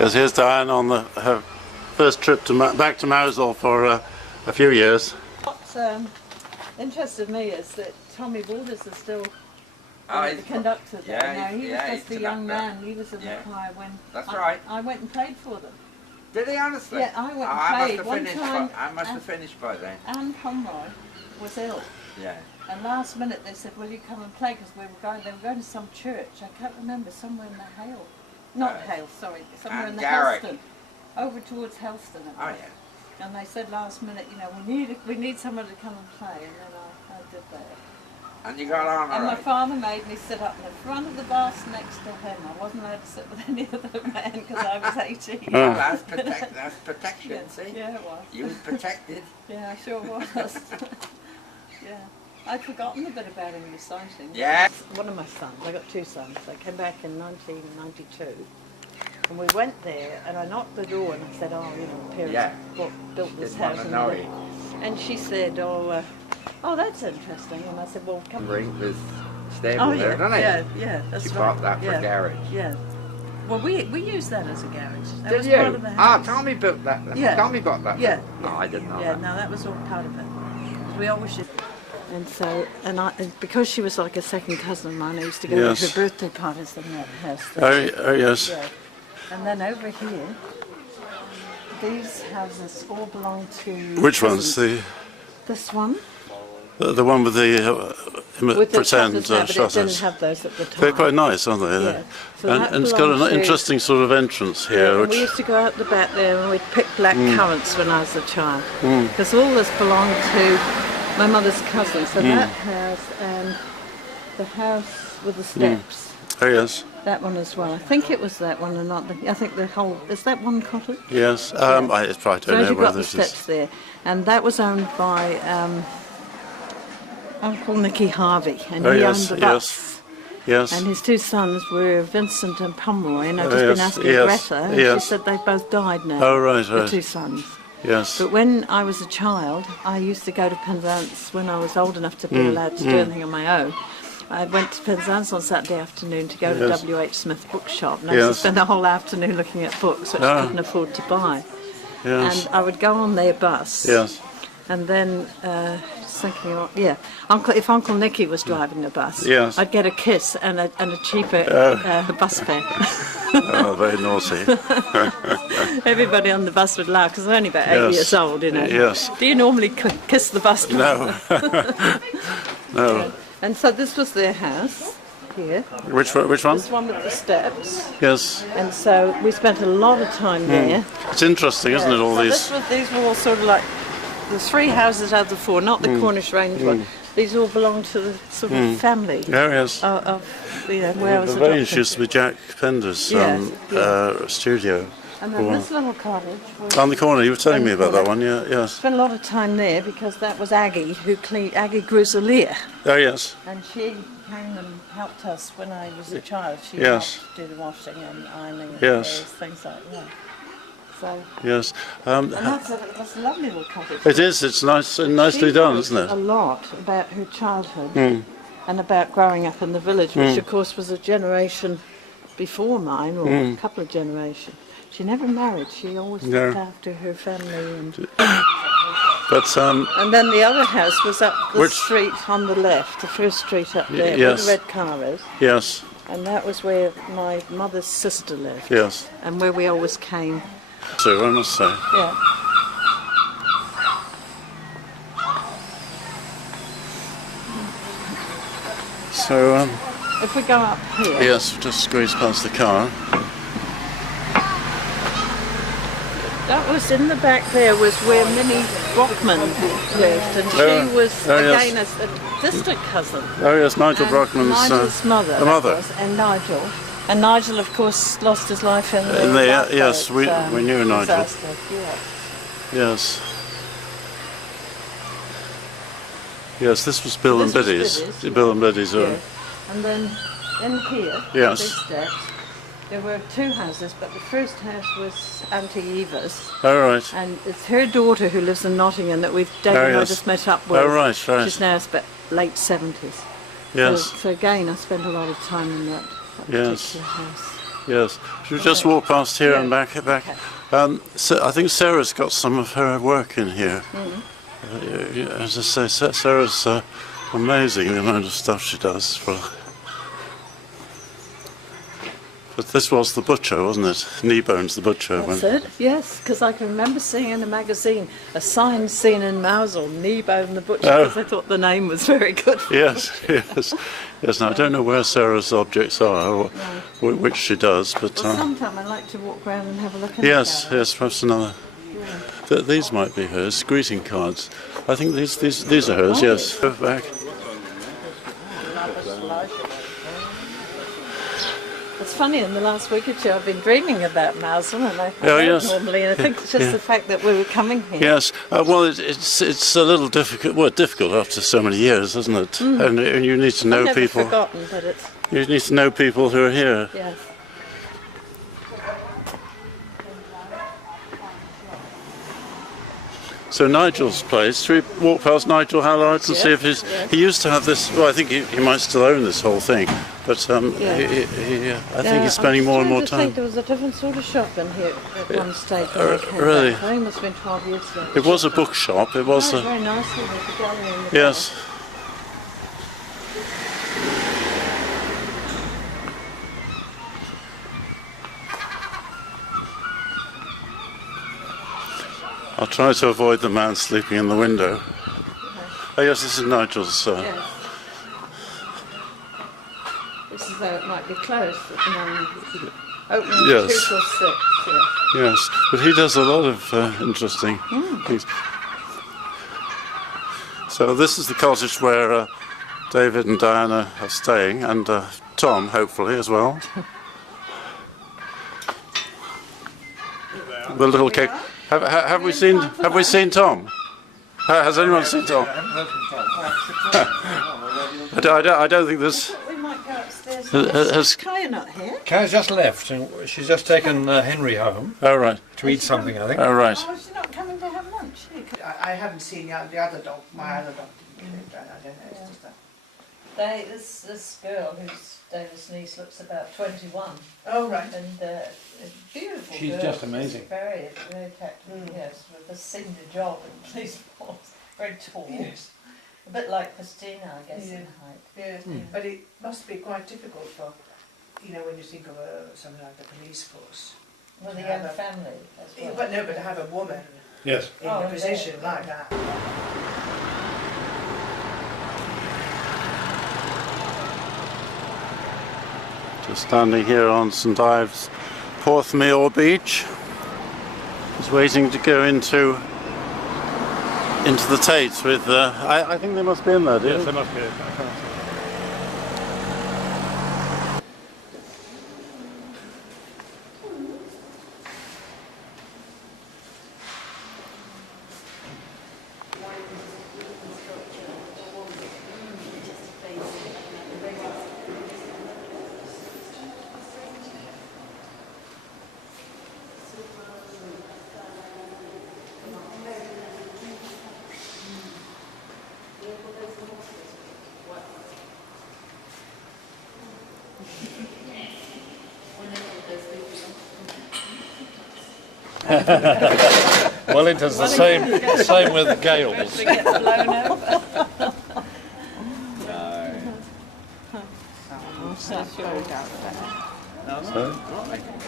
Because here's Diane on her first trip back to Mousehole for a few years. What interested me is that Tommy Waters is still the conductor there. Now, he was just a young man. He was in the choir when I went and played for them. Did he honestly? Yeah, I went and played. One time, I must have finished by then. Anne Conroy was ill. Yeah. And last minute they said, will you come and play? Because they were going to some church. I can't remember, somewhere in the Hale. Not Hale, sorry. Somewhere in the Helston. Over towards Helston. Oh, yeah. And they said last minute, you know, we need someone to come and play. And then I did that. And you got on And my father made me sit up in the front of the bus next to him. I wasn't allowed to sit with any other men because I was 18. Oh, that's protection, yeah. see? Yeah, it was. You was protected. Yeah, I sure was. Yeah. I'd forgotten a bit about him reciting. Yeah. One of my sons, I got two sons. They came back in 1992. And we went there and I knocked the door and I said, oh, you know, parents built this house. And she said, oh, that's interesting. And I said, well, come. Brink was stable there, doesn't it? Yeah, that's right. She bought that for garage. Yeah. Well, we used that as a garage. That was you? part of the house. Tommy built that. Yeah. Tommy bought that. Yeah. Oh, I didn't know Yeah, that. no, that was all part of it. We always did. And so, and because she was like a second cousin of mine, I used to go to her birthday parties in that house. Oh, yes. Yeah. And then over here, these houses all belong to... Which ones? This one. The one with the pretend shutters. Shutters. It didn't have those at the time. They're quite nice, aren't they? Yeah. So and it's got an interesting sort of entrance here. Yeah, we used to go out the back there and we'd pick black currants when I was a child. Because all this belonged to my mother's cousin. So that house and the house with the steps. Oh, yes. That one as well. I think it was that one and not the... I think the whole... Is that one cottage? Yes. I probably don't know whether the steps there. And that was owned by Uncle Nicky Harvey. And he owned the bus. Yes. And his two sons were Vincent and Pomeroy. And I've just been asking Greta. And she said they both died now. Oh, right, The two sons. Yes. But when I was a child, I used to go to Penzance when I was old enough to be allowed to do anything on my own. I went to Penzance on Saturday afternoon to go to W.H. Smith bookshop, and I used to spend the whole afternoon looking at books which I couldn't afford to buy. Yes. And I would go on their bus. Yes. And then just thinking, if Uncle Nicky was driving the bus, I'd get a kiss and a cheaper bus fare. Oh, very naughty. Everybody on the bus would laugh because I was only about 8 years old, you know. Yes. Do you normally kiss the bus driver? No. No. And so this was their house here. Which one? This one with the steps. Yes. And so we spent a lot of time there. It's interesting, isn't it, all these? These were all sort of like the three houses out of the four, not the Cornish Range one. These all belong to the sort of family. Oh, yes. Of where I was The range used to be Jack Pender's studio. And then this little cottage was on the corner, you were telling me about that one, yes. Spent a lot of time there because that was Aggie who cleaned, Aggie Gruselier. Oh, yes. And she came and helped us when I was a child. She helped do the washing and ironing and various things like that. So, yes. And that's a lovely little cottage. It is, it's nice and nicely done, isn't it? A lot about her childhood and about growing up in the village, which of course was a generation before mine, or a couple of generations. She never married. She always looked after her family. And and then the other house was up the street on the left, the first street up there, where the red car is. Yes. And that was where my mother's sister lived. Yes. And where we always came. So I must say. Yeah. So if we go up here. Yes, just squeeze past the car. That was in the back there was where Minnie Brockman lived, and she was again a distant cousin. Oh yes, Nigel Brockman's Nigel's mother. The mother. And Nigel. And Nigel, of course, lost his life in the yes, we knew Nigel. Disaster. Yes. Yes, this was Bill and Biddy's. Bill and Biddy's. Yes. And then in here, these steps, there were two houses, but the first house was Auntie Eva's. Oh, right. And it's her daughter who lives in Nottingham that David and I just met up with. Oh, right. She's now late 70s. Yes. So again, I spent a lot of time in that particular house. Yes. Should we just walk past here and back? Okay. So I think Sarah's got some of her work in here. As I say, Sarah's amazing, the amount of stuff she does. But this was the butcher, wasn't it? Kneebone's the butcher. That's it, yes, because I can remember seeing in a magazine a sign seen in Mousehole, Kneebone the butcher, because I thought the name was very good. Yes, yes. Yes, now I don't know where Sarah's objects are, or which she does, but... Well, sometime I'd like to walk around and have a look at yes, perhaps another... These might be hers, greeting cards. I think these are hers, yes. Go back. It's funny, in the last week or two I've been dreaming about Mousehole, and I yes. normally, and I think it's just the fact that we were coming here. Yes, well, it's a little difficult. Well, difficult after so many years, isn't it? And you need to know I've never people. forgotten, but it's... You need to know people who are here. Yes. So Nigel's place. Should we walk past Nigel Hallard's and see if he's... Yes. He used to have this... Well, I think he might still own this whole thing, but I think he's spending more and more I time. think there was a different sort of shop in here at one stage when I came really? back. I think it must have been 12 years ago. It was a bookshop. It was Oh, very nicely with the gallery in the yes. I'll try to avoid the man sleeping in the window. Oh yes, this is Nigel's. Yes. This is though it might be closed at the moment. Opening Yes. 2 till 6. Yeah. Yes, but he does a lot of interesting things. So this is the cottage where David and Diana are staying, and Tom, hopefully, as well. The little cake. Have we seen Tom? Has anyone seen Tom? I don't think this. We might go upstairs. Has, Kaya not here? Kaya's just left, and she's just taken Henry home oh right. to eat something, I think. Oh right. Oh, is she not coming to have lunch? I haven't seen the other dog, my other dog. I don't know, it's just that. This girl who's David's niece looks about 21. Oh, right. And a beautiful She's girl. just amazing. Very attractive, yes, with a senior job in police force. Very tall. Yes. A bit like Christina, I guess, in Yeah. height. Yes, but it must be quite difficult for, when you think of something like the police force. With a To young have family as well. But no, but to have a woman Yes. in Oh, a position yeah. like that. Just standing here on St Ives, Porthmeor Beach. Just waiting to go into the Tate with. I think they must be in there, do you? Yes, they must be. Wellington's the same with Gales. They get blown over.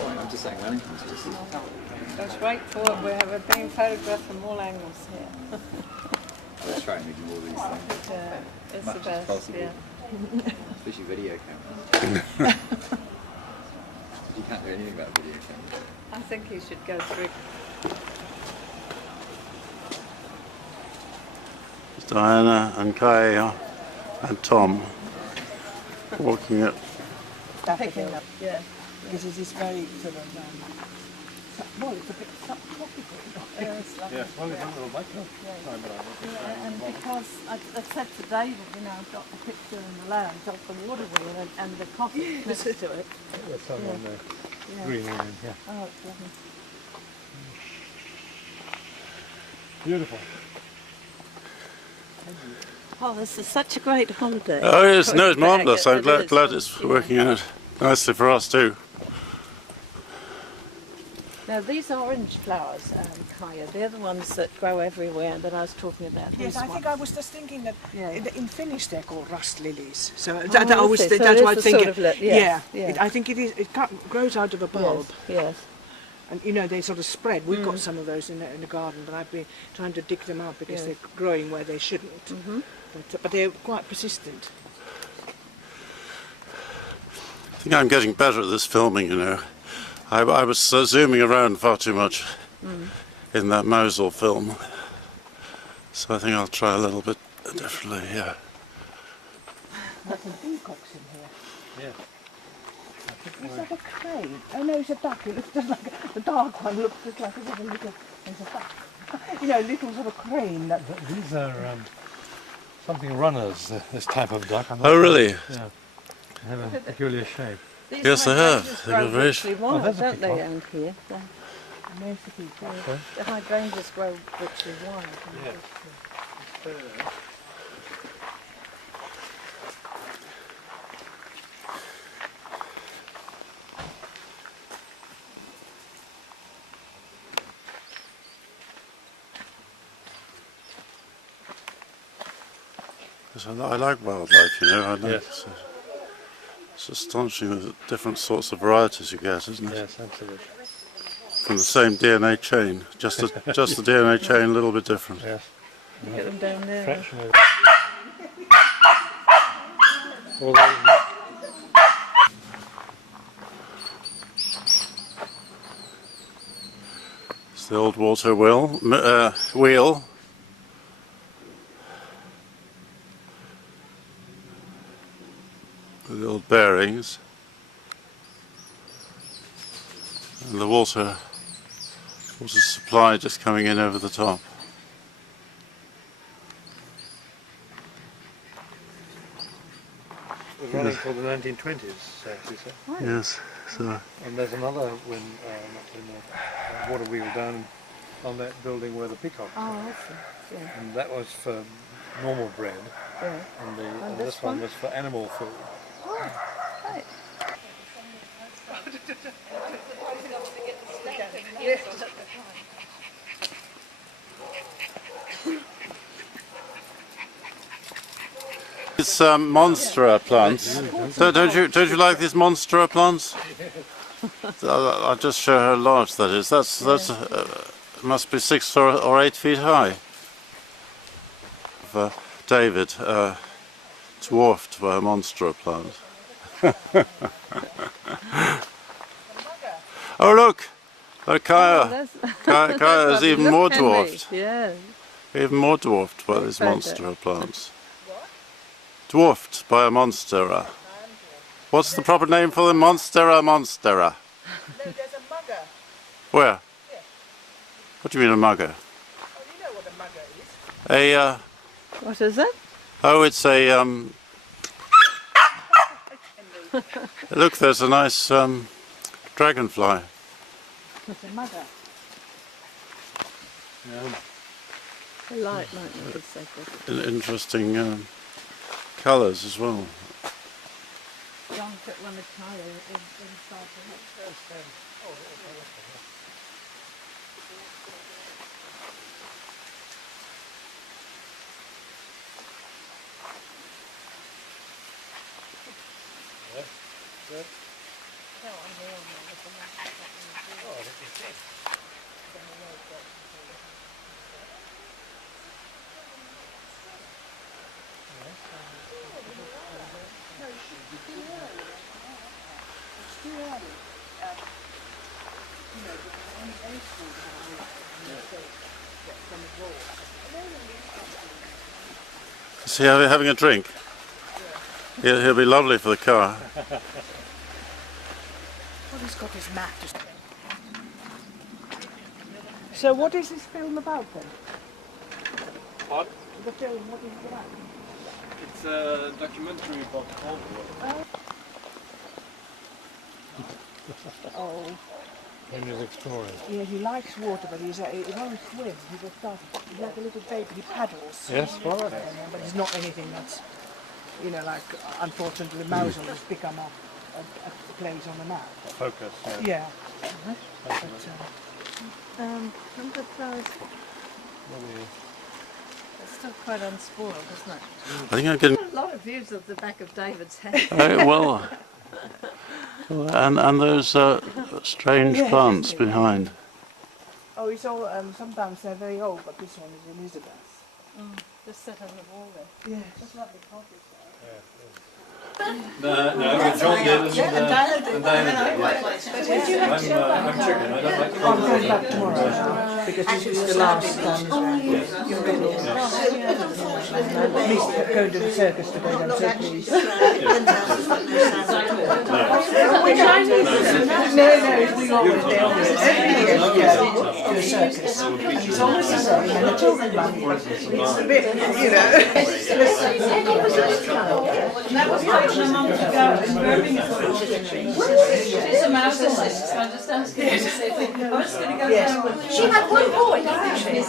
I'm just saying Wellington's just... That's right, we're being photographed from all angles here. Let's try and make all these things. Yeah, it's Much the as best, possible. yeah. Especially video cameras. You can't do anything about video cameras. I think you should go through. Diana and Kaya and Tom walking up. Picking up, yeah. Because it is very sort of, well, it's a bit topical. Yes, Wellington will make it. And because I said to David, I've got the picture in the lounge of the water wheel and the coffee next to it. There's some on there. Yeah. Green line, yeah. Oh, it's lovely. Beautiful. Oh, this is such a great holiday. Oh yes, no, it's Back, marvellous. I'm it is. glad it's working out nicely for us too. Now these orange flowers, Kaya, they're the ones that grow everywhere that I was talking about. Yes, These I think ones. I was just thinking that Yeah. in Finnish they're called rust lilies. So Oh, that I was, is it? So that's it what I is think. the sort of yes, yeah, yes. I think it is. It grows out of a bulb, Yes. and you know they sort of spread. We've got some of those in the garden, but I've been trying to dig them out because Yeah. they're growing where they shouldn't. But they're quite persistent. I think I'm getting better at this filming, you know. I was zooming around far too much in that Mousehole film. So I think I'll try a little bit differently here. There's some peacocks in here. Yeah. Is that a crane? Oh no, it's a duck. It looks just like the dark one. Looks just like a little. There's a duck. You know, little sort of crane. That These are something runners, this type of duck. I'm not Oh, sure. really? Yeah. They have a peculiar shape. These Yes, they have. hydrangeas They've got grow very- richly wild, there's a don't they, peacock. around here? there's the peacock. The hydrangeas grow richly wild. Yes, I like wildlife, you know. I like Yes. It's astonishing the different sorts of varieties you get, isn't it? Yes, absolutely. From the same DNA chain, just the DNA chain, a little bit different. Yes. Get them down there. Fraction of Although, It's the old water wheel. With the old bearings. And the water supply just coming in over the top. running till the 1920s, she said. Yes, so And there's another water wheel down on that building where the peacock. Oh, I see. Yeah. And that was for normal bread, Yeah. and this this one one? was for animal food. Right. it's Monstera plants. Don't you like these Monstera plants? I'll just show how large that is. That's must be 6 or 8 feet high. David, dwarfed by a Monstera plant. Oh look, Kaya is even more dwarfed. Yeah. Even more dwarfed by these Further. Monstera plants. Dwarfed by a Monstera. What's the proper name for the Monstera? No, there's a mugger. Where? What do you mean a mugger? Oh, you know what a mugger is. A What is it? oh, it's a look, there's a nice dragonfly. It's a mugger. The light might not be so good. Interesting colours as well. Don't put one of Tyler inside the Is he having a drink? He'll be lovely for the car. Well, he's got his mat. So what is this film about then? What? The film, what is it about? It's a documentary about Cornwall. Oh, When he was exploring. yeah, he likes water, but he won't swim. He just does. He's like a little baby. He paddles. Yes, right. But it's not anything that's, you know, like unfortunately Mousehole has become a a place on a map. Focus. Yeah. But, 100 flowers. It's still quite unspoiled, isn't it? I think I can. A lot of views of the back of David's head. Well, and those strange Yes, plants isn't it? behind. oh, it's all, sometimes they're very old, but this one is Elizabeth. Just set on the wall there. Yes. That's lovely coffee. No, John did and I'm chicken. I don't like I'm going back tomorrow because this is the last at least go to the circus today, I'm so pleased. No, we always, they always, every year we go to a circus. And it's always the same, and the children run it. It's a bit, you She's a mouse assist, so I'm just asking her to see if I was going to go down. She had one boy, didn't she?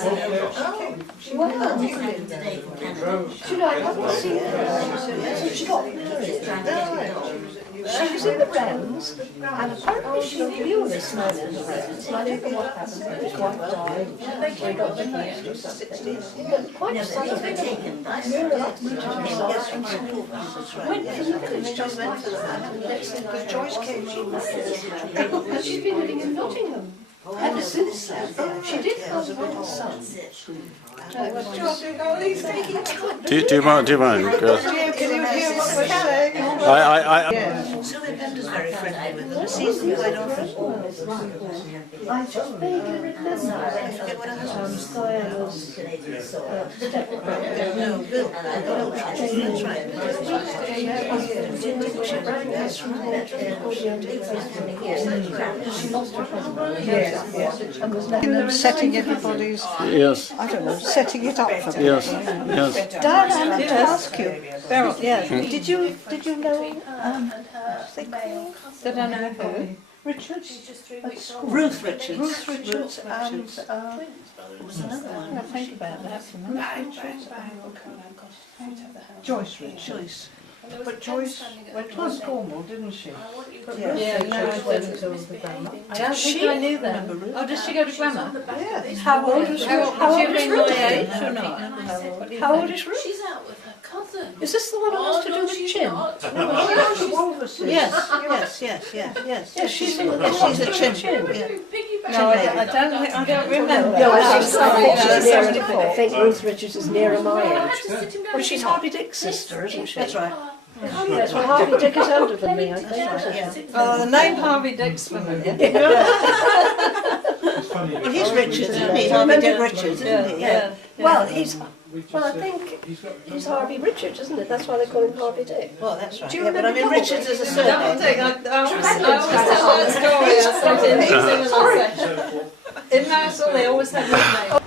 Well, should I haven't seen her? She got married. She was in the rounds, and apparently she knew this man in the rounds. I don't know what happened, but his wife died. They got divorced or something. But quite suddenly, Because Joyce came, and she's been living in Nottingham. Ever since then, she did have one son. Do you mind? Girls? can you hear what we're saying? So Linda's very friendly with them. I see them quite often. I just vaguely remember Forget what her husband's No, Bill. That's right. Didn't she bring us from she lost her husband. Yes. Setting everybody's, Yes. I don't know, setting it up for them. Yes. Yes. Diane, I have to ask you. Beryl, yes. Did you know Did I know who? Richards? Ruth Richards. Ruth Richards and Was another one. I think about that. Joyce Richards. Choice. But Joyce went to Cornwall, didn't she? Yeah, no, I didn't. I don't think I knew that. Oh, did she go to grammar? Yes. How old is Ruth? How old is my age or not? How old is Ruth? She's out with her cousin. Is this the one who has to do with chin? Yes. She's a chin. Yeah. No, I don't remember. No, I'm I sorry. I think Ruth Richards is nearer my age. Well, she's Harvey Dick's sister, isn't she? That's right. Yes, well, Harvey Dick is older than me, I think. Oh, the name Harvey Dick's familiar. Well, he's Richards, isn't he? Harvey Dick Richards, isn't he? Yeah. Well, I think he's Harvey Richards, isn't it? That's why they call him Harvey Dick. Well, that's right. Do you Yeah, but I mean, remember Richards is a Don't surname. think I always tell that story. I said in Mousehole they always had that name.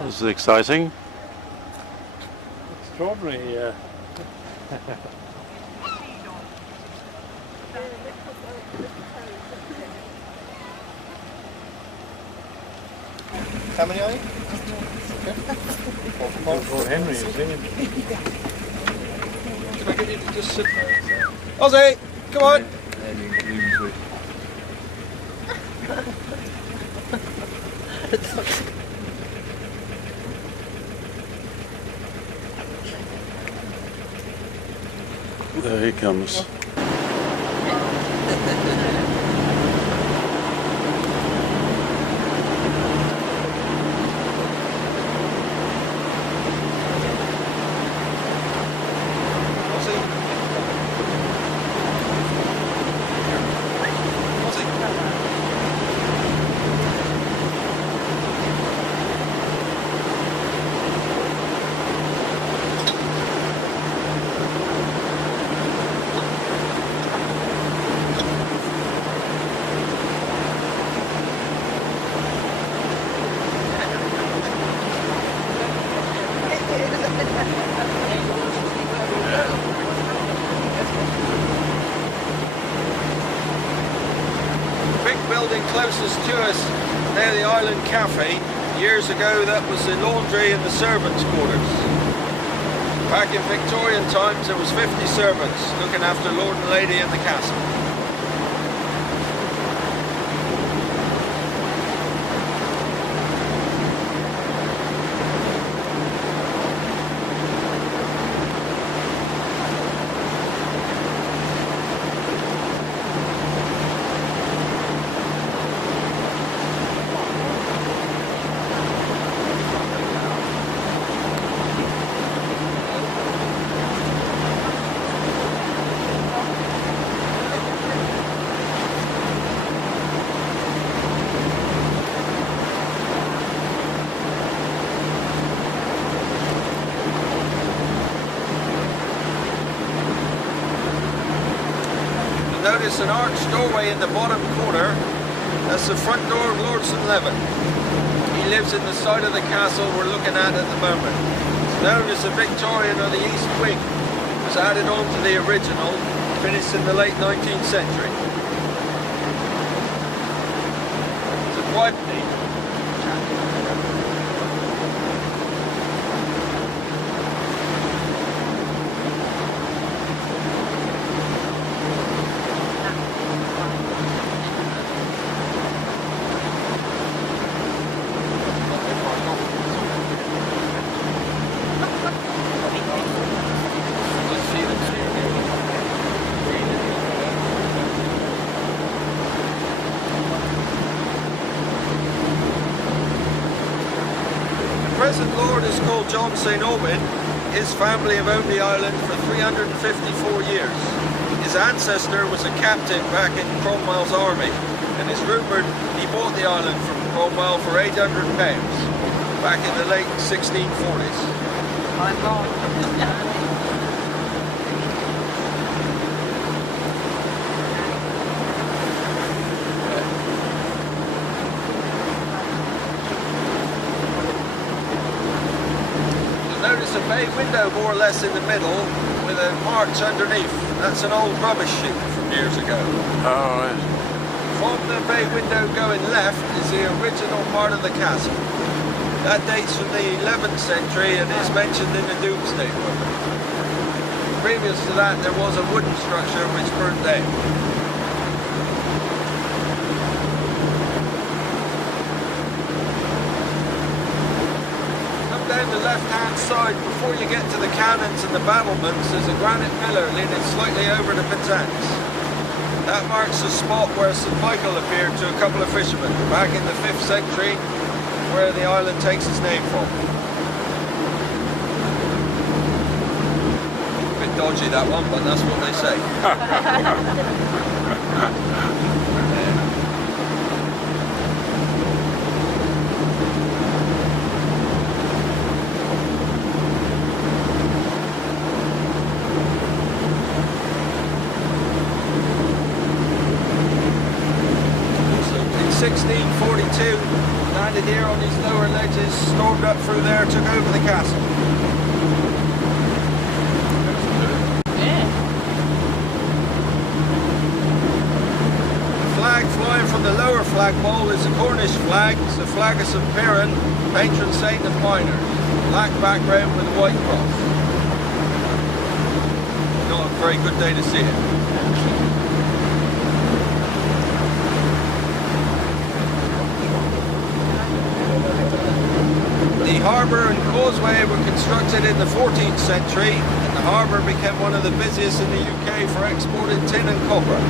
This is exciting. Extraordinary. How many are you? Lord Henry is in. Can I get you to just sit there? Ozzy, come on. There he comes. closest to us, near the Island Cafe, years ago that was the laundry and the servants' quarters. Back in Victorian times there was 50 servants looking after Lord and Lady in the castle. Notice an arched doorway in the bottom corner. That's the front door of Lord St. Levan. He lives in the side of the castle we're looking at the moment. It's known as the Victorian or the East Wing. It was added on to the original, finished in the late 19th century. It's a quite neat. The present Lord is called John St. Aubin. His family have owned the island for 354 years. His ancestor was a captain back in Cornwall's army, and it's rumoured he bought the island from Cornwall for £800 back in the late 1640s. I'm wrong. Notice a bay window more or less in the middle with a march underneath. That's an old rubbish chute from years ago. Oh, right. From the bay window going left is the original part of the castle. That dates from the 11th century and is mentioned in the Domesday Book. Previous to that there was a wooden structure which burnt down. Down the left-hand side, before you get to the cannons and the battlements, there's a granite pillar leaning slightly over the Penzance. That marks the spot where St. Michael appeared to a couple of fishermen back in the 5th century, where the island takes its name from. A bit dodgy that one, but that's what they say. In 1642, landed here on these lower ledges, stormed up through there, took over the castle. The flag flying from the lower flagpole is the Cornish flag. It's the flag of St. Piran, patron saint of miners. Black background with a white cross. Not a very good day to see it. The harbour and causeway were constructed in the 14th century, and the harbour became one of the busiest in the UK for exporting tin and copper.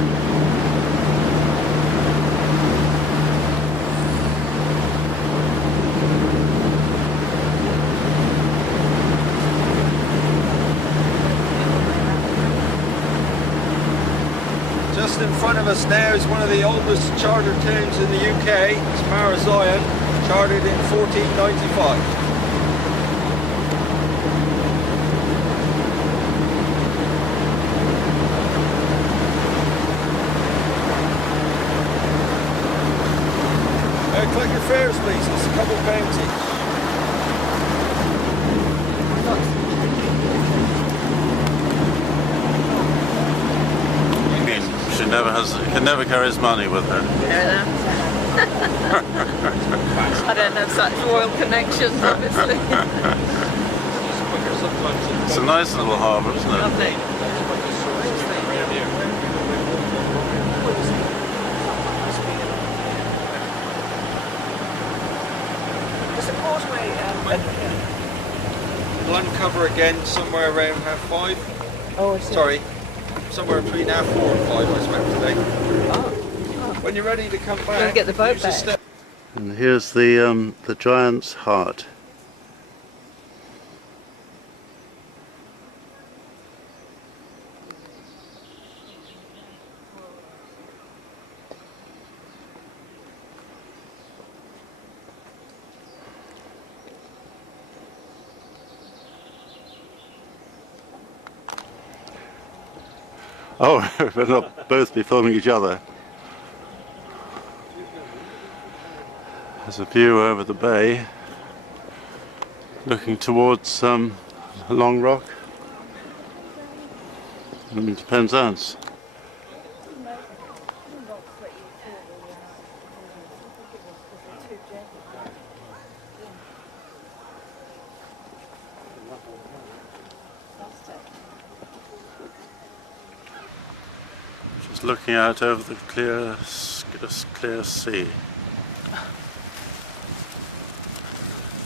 Just in front of us now is one of the oldest charter towns in the UK. It's Mousehole, chartered in 1495. Collect your fares, please. It's a couple pounds each. She can never carries money with her. No, no. I don't know if that's royal connections, obviously. It's a nice little harbour, isn't it? Lovely. There's a causeway. We'll uncover again somewhere around 5:30. Oh, I see. Sorry, somewhere between 4:30 and 5 I spent today. When you're ready to come back, Gonna get the boat use the back. step. And here's the Giant's Heart. Oh, we'll not both be filming each other. There's a view over the bay, looking towards Long Rock and Penzance. Just looking out over the clear sea.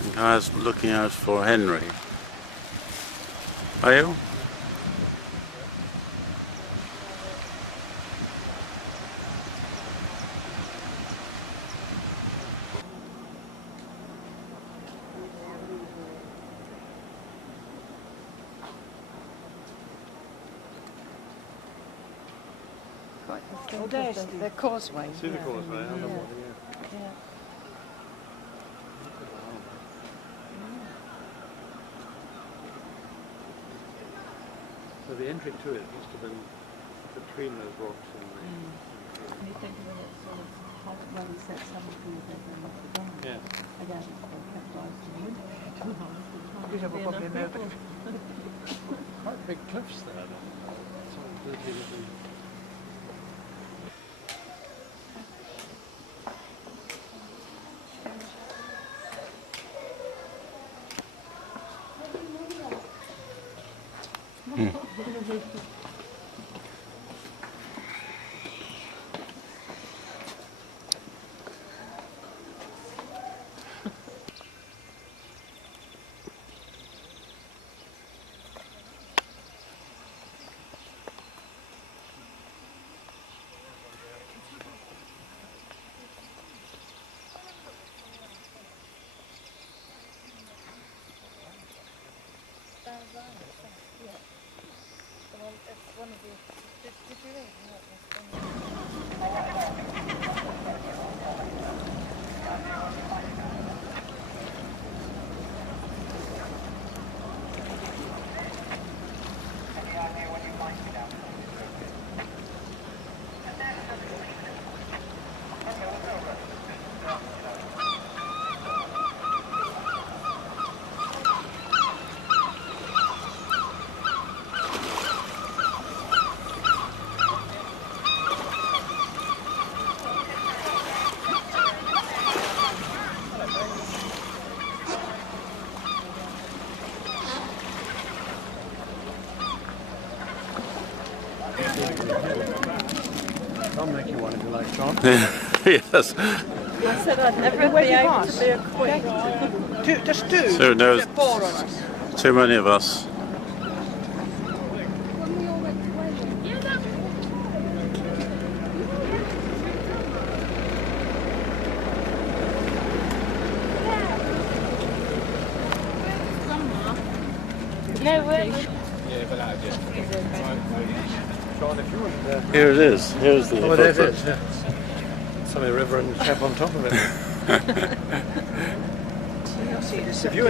The guy's looking out for Henry. Are you? Oh, there's the causeway. See the causeway, I know what, Yeah. So the entry to it must have been between those rocks and the... You think when it sort of when we set some food there, then must have done it. Yeah. Again, they kept rising to the These are probably no good. Quite big cliffs there. Sort of little... I'll make you one if you like, John. Yes. I said I'd never be able to be a queen. Just two. So no, There's 4 of us. too many of us. Here it is. Here's the. Oh, there it is, yeah. Sunny River and camp on top of it. If you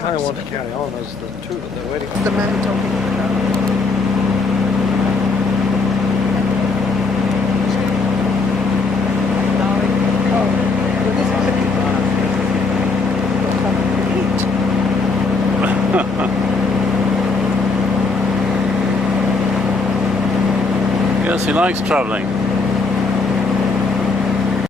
kind of want to carry on as the two that they're waiting for. The man talking about. Yes, he likes travelling.